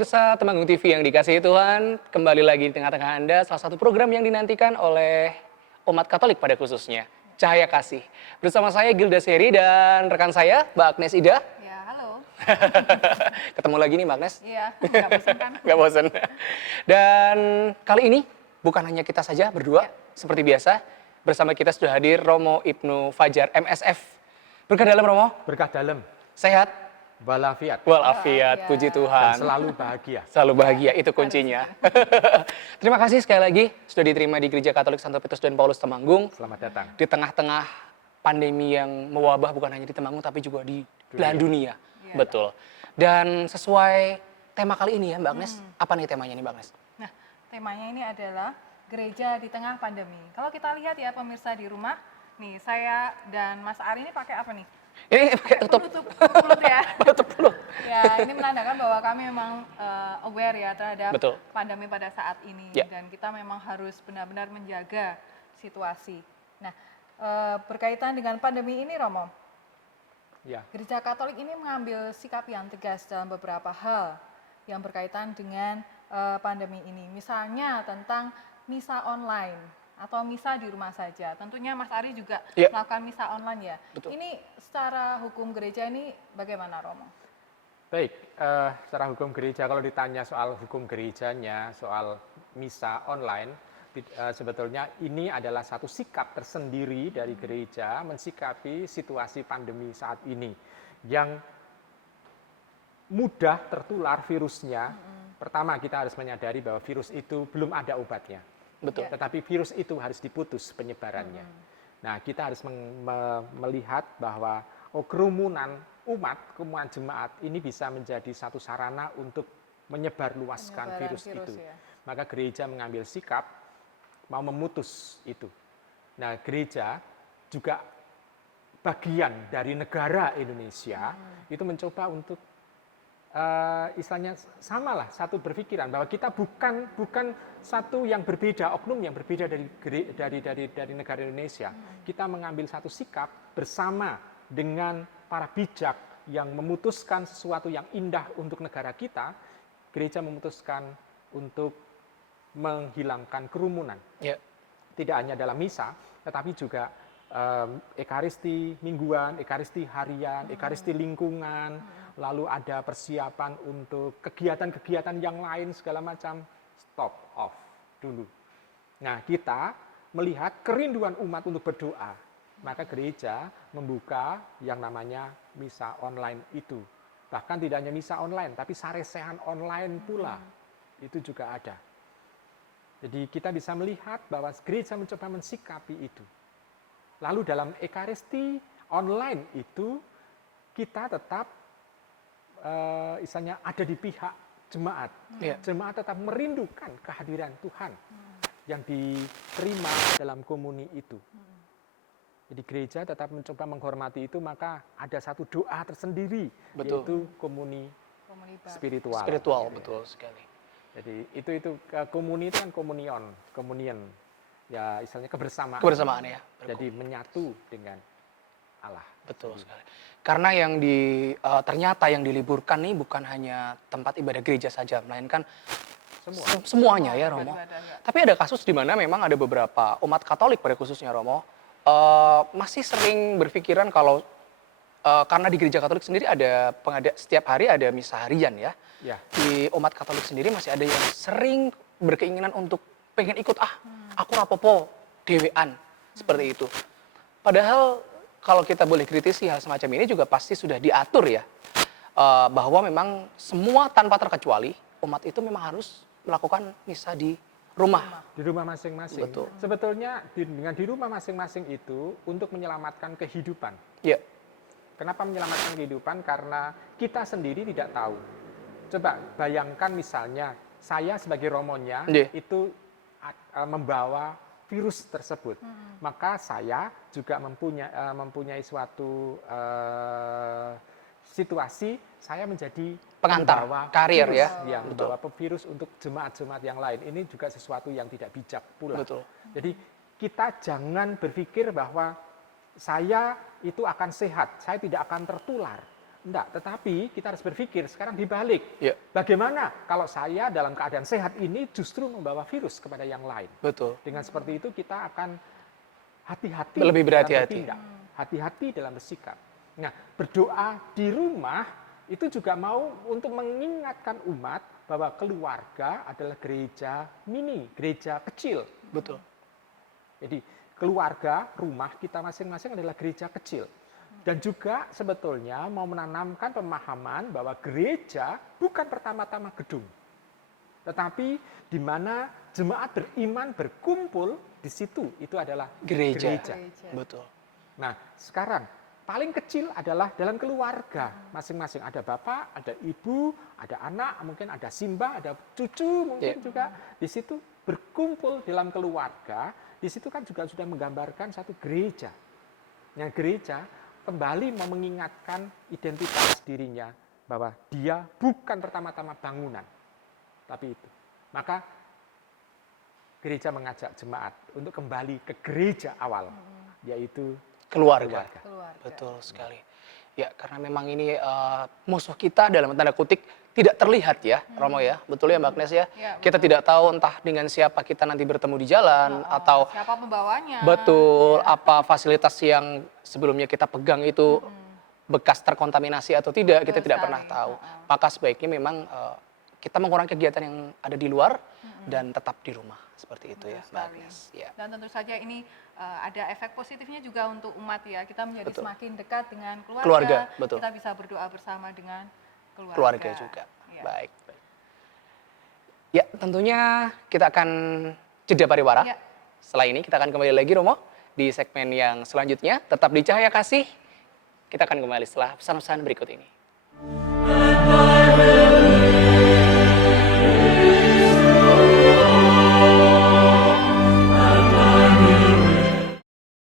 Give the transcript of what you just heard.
pemirsa Temanggung TV yang dikasihi Tuhan, kembali lagi di tengah-tengah Anda, salah satu program yang dinantikan oleh umat Katolik pada khususnya, Cahaya Kasih. Bersama saya Gilda Seri dan rekan saya, Mbak Agnes Ida. Ya, halo. Ketemu lagi nih Mbak Agnes. Iya, nggak bosan kan? Nggak bosan. Dan kali ini bukan hanya kita saja berdua, seperti biasa. Bersama kita sudah hadir Romo Ibnu Fajar, MSF. Berkah dalam Romo? Berkah dalam, Sehat? walafiat, Walafiat, puji dan Tuhan. selalu bahagia. Selalu bahagia, itu kuncinya. Terima kasih sekali lagi sudah diterima di Gereja Katolik Santo Petrus dan Paulus Temanggung. Selamat datang. Di tengah-tengah pandemi yang mewabah bukan hanya di Temanggung tapi juga di belahan dunia. Iya. Betul. Dan sesuai tema kali ini ya Mbak Agnes, apa nih temanya nih Mbak Agnes? Nah, temanya ini adalah gereja di tengah pandemi. Kalau kita lihat ya pemirsa di rumah, nih saya dan Mas Ari ini pakai apa nih? Ini pakai tutup Penutup mulut ya. tutup mulut. Ya, ini menandakan bahwa kami memang aware ya terhadap Betul. pandemi pada saat ini. Ya. Dan kita memang harus benar-benar menjaga situasi. Nah, berkaitan dengan pandemi ini Romo, Ya, Gereja Katolik ini mengambil sikap yang tegas dalam beberapa hal yang berkaitan dengan pandemi ini. Misalnya tentang misa online atau misa di rumah saja. Tentunya Mas Ari juga Ya. melakukan misa online ya. Betul. Ini secara hukum gereja ini bagaimana Romo? baik. Secara hukum gereja, kalau ditanya soal hukum gerejanya, soal misa online, sebetulnya ini adalah satu sikap tersendiri dari gereja mensikapi situasi pandemi saat ini yang mudah tertular virusnya. Pertama, kita harus menyadari bahwa virus itu belum ada obatnya. Betul. Tetapi virus itu harus diputus penyebarannya. Nah, kita harus melihat bahwa kerumunan umat, kerumunan jemaat ini bisa menjadi satu sarana untuk menyebarluaskan Penyebaran virus itu. ya. Maka gereja mengambil sikap mau memutus itu. Nah, gereja juga bagian dari negara Indonesia itu mencoba untuk istilahnya samalah satu berpikiran bahwa kita bukan satu yang berbeda, oknum yang berbeda dari negara Indonesia. Kita mengambil satu sikap bersama dengan para bijak yang memutuskan sesuatu yang indah untuk negara kita. Gereja memutuskan untuk menghilangkan kerumunan. Ya. Tidak hanya dalam misa, tetapi juga ekaristi mingguan, ekaristi harian, ekaristi lingkungan, lalu ada persiapan untuk kegiatan-kegiatan yang lain segala macam, stop, off dulu. Nah, kita melihat kerinduan umat untuk berdoa, maka gereja membuka yang namanya misa online itu. Bahkan tidak hanya misa online, tapi saresehan online pula, itu juga ada. Jadi kita bisa melihat bahwa gereja mencoba mensikapi itu. Lalu dalam ekaristi online itu kita tetap istilahnya ada di pihak jemaat. Ya. Jemaat tetap merindukan kehadiran Tuhan yang diterima dalam komuni itu. Jadi gereja tetap mencoba menghormati itu, maka ada satu doa tersendiri, Betul. yaitu komuni Komunitas. spiritual. Spiritual, betul sekali. Jadi itu komuni itu kan communion. Ya istilahnya kebersamaan. Kebersamaan ya. Jadi menyatu dengan Allah. Betul sekali. Karena yang ternyata yang diliburkan nih bukan hanya tempat ibadah gereja saja, melainkan semuanya ya Romo. Ibadah, ya. Tapi ada kasus di mana memang ada beberapa umat Katolik pada khususnya Romo masih sering berpikiran kalau karena di gereja Katolik sendiri ada setiap hari ada misa harian ya. Ya. Di umat Katolik sendiri masih ada yang sering berkeinginan untuk pengen ikut aku rapopo dewean seperti itu. Padahal kalau kita boleh kritisi hal semacam ini juga pasti sudah diatur ya bahwa memang semua tanpa terkecuali umat itu memang harus melakukan misa di rumah. Di rumah masing-masing. Betul. Sebetulnya dengan di rumah masing-masing itu untuk menyelamatkan kehidupan. Ya, Kenapa menyelamatkan kehidupan? Karena kita sendiri tidak tahu. Coba bayangkan misalnya saya sebagai romonya Iya. itu membawa virus tersebut. Maka saya juga mempunyai suatu situasi saya menjadi Pengantar, pembawa karier virus, ya. membawa virus untuk jemaat-jemaat yang lain. Ini juga sesuatu yang tidak bijak pula. Betul. Jadi kita jangan berpikir bahwa saya itu akan sehat, saya tidak akan tertular. Enggak, tetapi kita harus berpikir sekarang dibalik. Ya, Bagaimana kalau saya dalam keadaan sehat ini justru membawa virus kepada yang lain? betul. Dengan seperti itu kita akan hati-hati Lebih dalam berhati-hati. bertindak, hati-hati dalam bersikap. Nah, berdoa di rumah itu juga mau untuk mengingatkan umat bahwa keluarga adalah gereja mini, gereja kecil. Betul. Jadi keluarga, rumah kita masing-masing adalah gereja kecil. Dan juga sebetulnya mau menanamkan pemahaman bahwa gereja bukan pertama-tama gedung. Tetapi di mana jemaat beriman berkumpul, di situ itu adalah Gereja. Gereja. Betul. Nah, sekarang paling kecil adalah dalam keluarga masing-masing. Ada bapak, ada ibu, ada anak, mungkin ada simbah, ada cucu, mungkin juga di situ berkumpul dalam keluarga. Di situ kan juga sudah menggambarkan satu gereja. Yang gereja kembali mau mengingatkan identitas dirinya bahwa dia bukan pertama-tama bangunan, tapi itu. Maka gereja mengajak jemaat untuk kembali ke gereja awal, yaitu Keluarga. Keluarga. Betul sekali. Ya, karena memang ini musuh kita dalam tanda kutip tidak terlihat ya, Romo ya. Betul ya Mbak Agnes ya? Ya, Kita betul. tidak tahu entah dengan siapa kita nanti bertemu di jalan atau Siapa pembawanya? betul apa fasilitas yang sebelumnya kita pegang itu bekas terkontaminasi atau tidak, kita Betul tidak sekali. pernah tahu. Maka sebaiknya memang kita mengurangi kegiatan yang ada di luar dan tetap di rumah seperti itu ya, Betul Mbak sekali. Agnes. Ya. Dan tentu saja ini ada efek positifnya juga untuk umat ya. Kita menjadi Betul. semakin dekat dengan keluarga. Keluarga, betul. Kita bisa berdoa bersama dengan keluarga. Keluarga juga. Ya. Baik. Ya, tentunya kita akan jeda pariwara. Ya. Setelah ini kita akan kembali lagi Romo di segmen yang selanjutnya. Tetap di Cahaya Kasih. Kita akan kembali setelah pesan-pesan berikut ini.